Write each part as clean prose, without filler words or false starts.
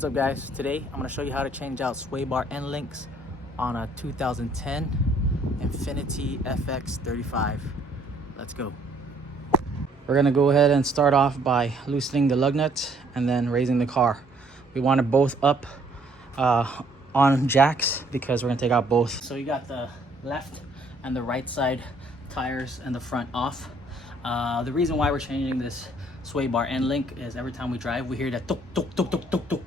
What's up guys? Today I'm going to show you how to change out sway bar end links on a 2010 INFINITI FX35. Let's go. We're going to go ahead and start off by loosening the lug nuts and then raising the car. We want it both up on jacks because we're going to take out both. So you got the left and the right side tires and the front off. The reason why we're changing this sway bar end link is every time we drive we hear that tuk tuk tuk tuk tuk tuk.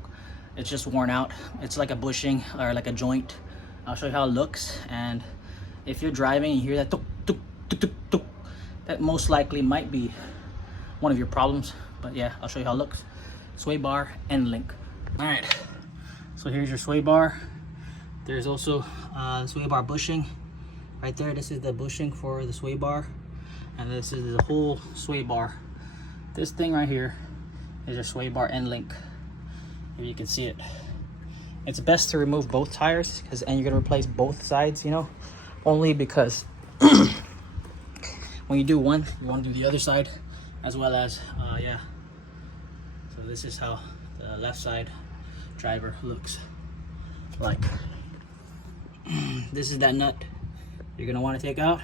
It's just worn out. It's like a bushing or like a joint. I'll show you how it looks, and if you're driving and you hear that tuk tuk tuk tuk tuk, that most likely might be one of your problems. But yeah, I'll show you how it looks. Sway bar end link. All right, so here's your sway bar. There's also sway bar bushing right there. This is the bushing for the sway bar, and this is the whole sway bar. This thing right here is your sway bar end link. If you can see it, it's best to remove both tires and you're gonna replace both sides, you know, only because when you do one, you want to do the other side as well as yeah. So this is how the left side driver looks like. This is that nut you're gonna want to take out,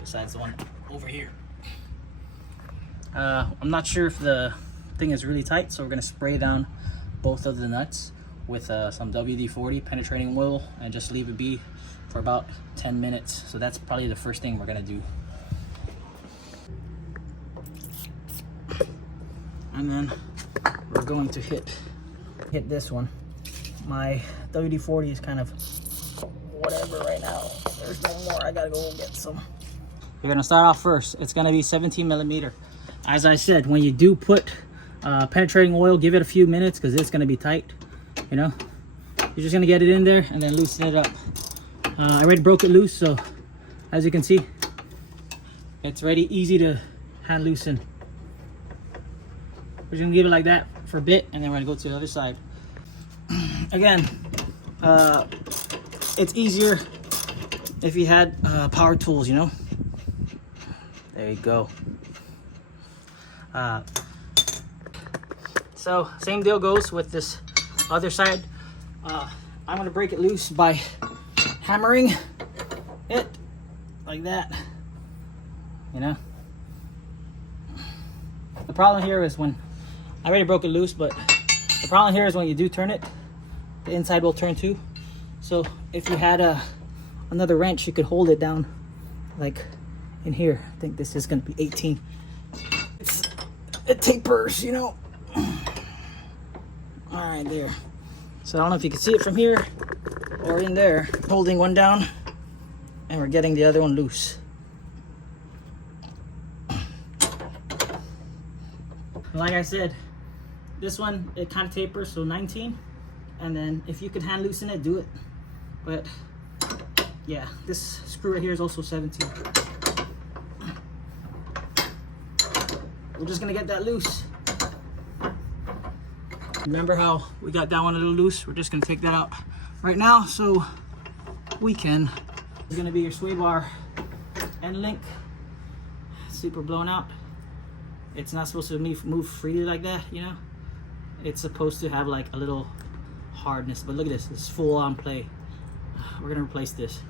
besides the one over here. I'm not sure if the thing is really tight, so we're going to spray down both of the nuts with some WD-40 penetrating oil and just leave it be for about 10 minutes. So that's probably the first thing we're going to do. And then we're going to hit this one. My WD-40 is kind of whatever right now. There's no more. I gotta go get some. You're gonna start off first. It's gonna be 17 millimeter. As I said, when you do put penetrating oil, give it a few minutes because it's gonna be tight. You know, you're just gonna get it in there and then loosen it up. I already broke it loose, so as you can see, it's already easy to hand loosen. We're just gonna give it like that for a bit, and then we're gonna go to the other side. Again, it's easier if you had power tools, you know. There you go. So same deal goes with this other side. I'm gonna break it loose by hammering it like that, you know. The problem here is when I already broke it loose, but the problem here is when you do turn it, the inside will turn too. So if you had another wrench, you could hold it down like in here. I think this is gonna be 18. It tapers, you know. All right, there. So I don't know if you can see it from here or in there. Holding one down and we're getting the other one loose. Like I said, this one, it kind of tapers, so 19. And then if you could hand loosen it, do it. But yeah, this screw right here is also 17. We're just gonna get that loose. Remember how we got that one a little loose? We're just gonna take that out right now so we can. It's gonna be your sway bar end link. Super blown out. It's not supposed to move freely like that, you know. It's supposed to have like a little hardness, but look at this. It's full on play. We're gonna replace this.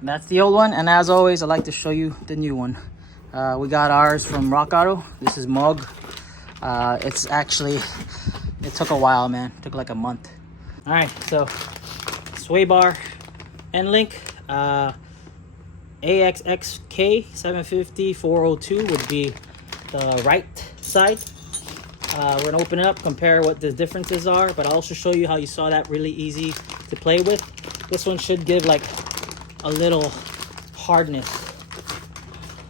That's the old one, and as always, I like to show you the new one. We got ours from Rock Auto. This is Mug. It's actually, it took a while, man. It took like a month. All right, so sway bar end link. AXXK 750 402 would be the right side. We're gonna open it up, compare what the differences are, but I'll also show you how you saw that really easy to play with. This one should give like a little hardness.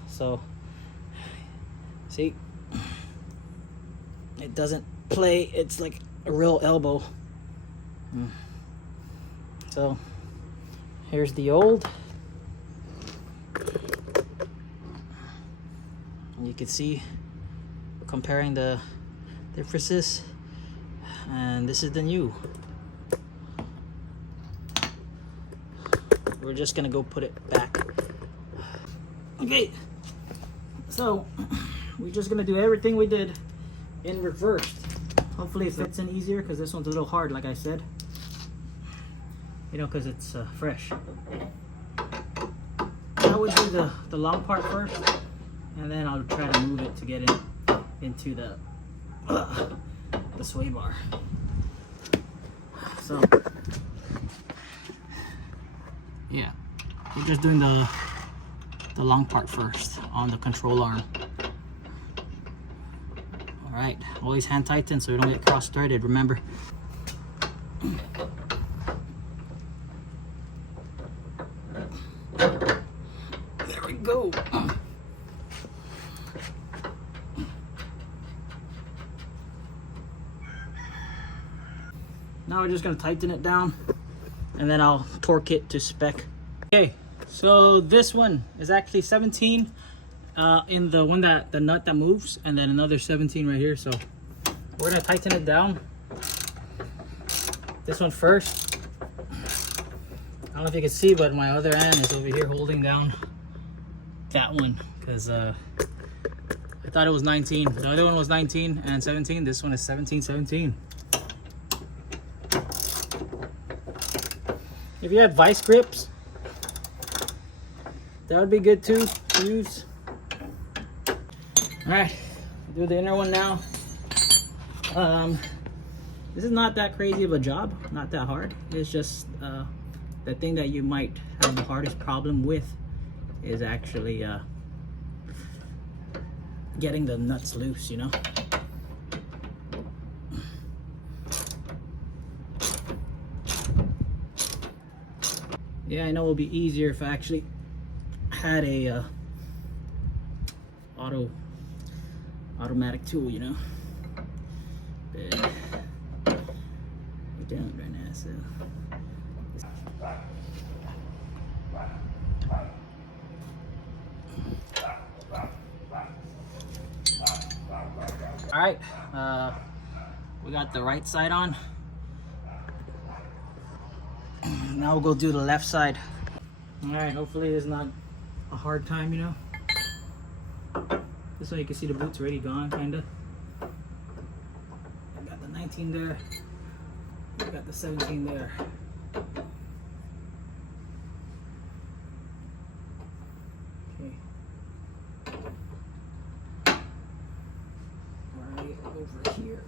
So see, it doesn't play. It's like a real elbow. So here's the old. And you can see we're comparing the differences, and this is the new. We're just gonna go put it back. Okay, so we're just gonna do everything we did in reverse. Hopefully it fits in easier, because this one's a little hard, like I said. You know, because it's fresh. I would do the long part first, and then I'll try to move it to get into the sway bar. So yeah, we're just doing the long part first on the control arm. All right, always hand tighten so you don't get cross-threaded, remember. There we go. Now we're just gonna tighten it down, and then I'll torque it to spec. Okay, so this one is actually 17 in the one the nut that moves, and then another 17 right here. So we're gonna tighten it down. This one first. I don't know if you can see, but my other hand is over here holding down that one, because I thought it was 19. The other one was 19 and 17. This one is 17. If you had vice grips, that would be good too to use. All right, do the inner one now. This is not that crazy of a job, not that hard. It's just the thing that you might have the hardest problem with is actually getting the nuts loose, you know. Yeah, I know it would be easier if I actually had a automatic tool, you know. But we don't right now, so. All right, we got the right side on. Now we'll go do the left side. All right, hopefully it's not a hard time, you know. This way you can see the boot's already gone, kinda. I got the 19 there. I got the 17 there. Okay. Right over here.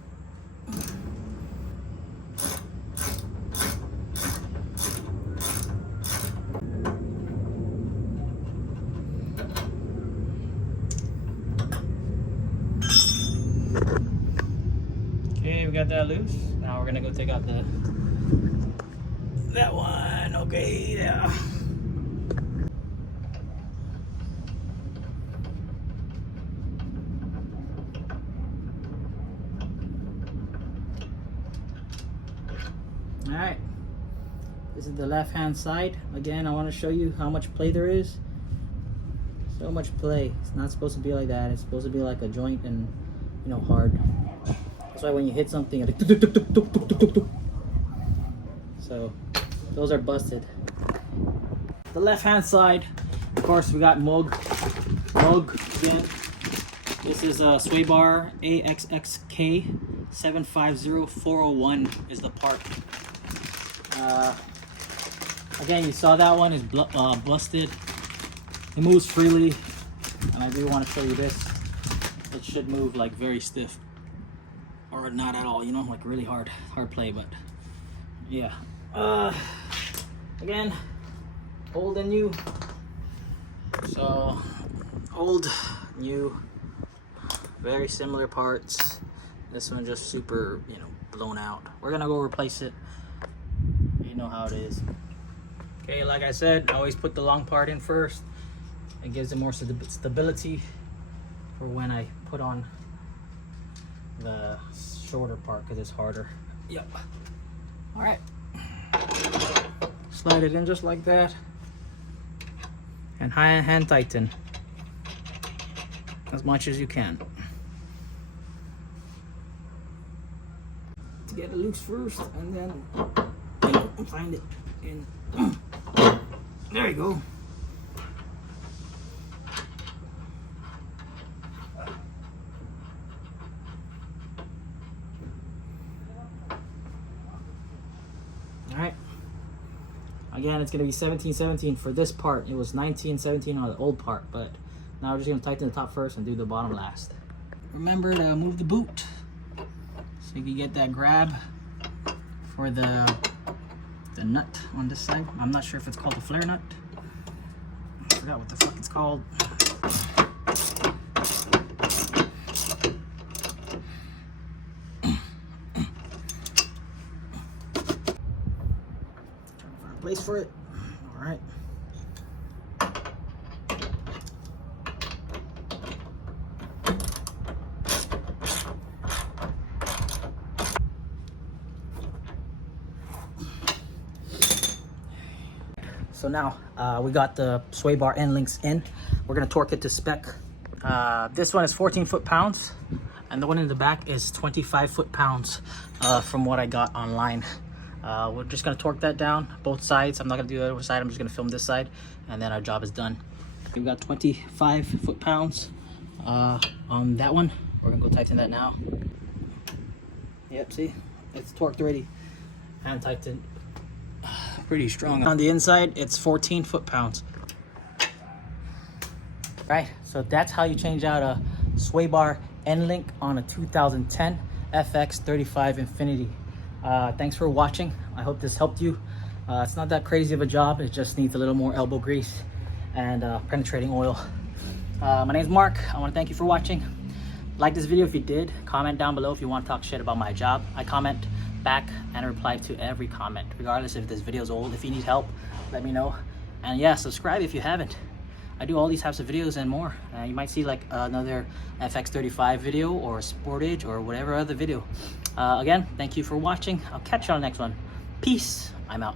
Okay, we got that loose. Now we're gonna go take out that one. Okay, yeah. All right, this is the left hand side. Again, I want to show you how much play there is. So much play. It's not supposed to be like that. It's supposed to be like a joint and, you know, hard. That's why when you hit something, it's like, so those are busted. The left hand side, of course, we got Moog again. This is a sway bar AXXK 750401 is the part. Again, you saw that one is busted. It moves freely, and I do want to show you this. It should move like very stiff, or not at all, you know, like really hard play. But yeah, again, old and new. So old, new, very similar parts. This one just super, you know, blown out. We're gonna go replace it. You know how it is. Okay, like I said, I always put the long part in first. It gives it more stability for when I put on the shorter part, because it's harder. Yep. All right. Slide it in just like that, and hand tighten as much as you can to get it loose first, and then find it in. There you go. Again, it's gonna be 1717 for this part. It was 1917 on the old part, but now we're just gonna tighten the top first and do the bottom last. Remember to move the boot so you can get that grab for the nut on this side. I'm not sure if it's called the flare nut. I forgot what the fuck it's called. Trying to find a place for it. All right. So now we got the sway bar end links in. We're gonna torque it to spec. This one is 14 foot-pounds, and the one in the back is 25 foot-pounds from what I got online. We're just gonna torque that down, both sides. I'm not gonna do the other side, I'm just gonna film this side, and then our job is done. We've got 25 foot-pounds on that one. We're gonna go tighten that now. Yep, see? It's torqued already and tightened. Pretty strong. On the inside, it's 14 foot-pounds. Right, so that's how you change out a sway bar end link on a 2010 FX35 Infiniti. Thanks for watching. I hope this helped you. It's not that crazy of a job. It just needs a little more elbow grease and penetrating oil. My name's Mark. I want to thank you for watching. Like this video if you did. Comment down below if you want to talk shit about my job. I comment back and reply to every comment, regardless if this video is old. If you need help, let me know. And yeah, subscribe if you haven't. I do all these types of videos and more. You might see like another FX35 video or Sportage or whatever other video. Again, thank you for watching. I'll catch you on the next one. Peace. I'm out.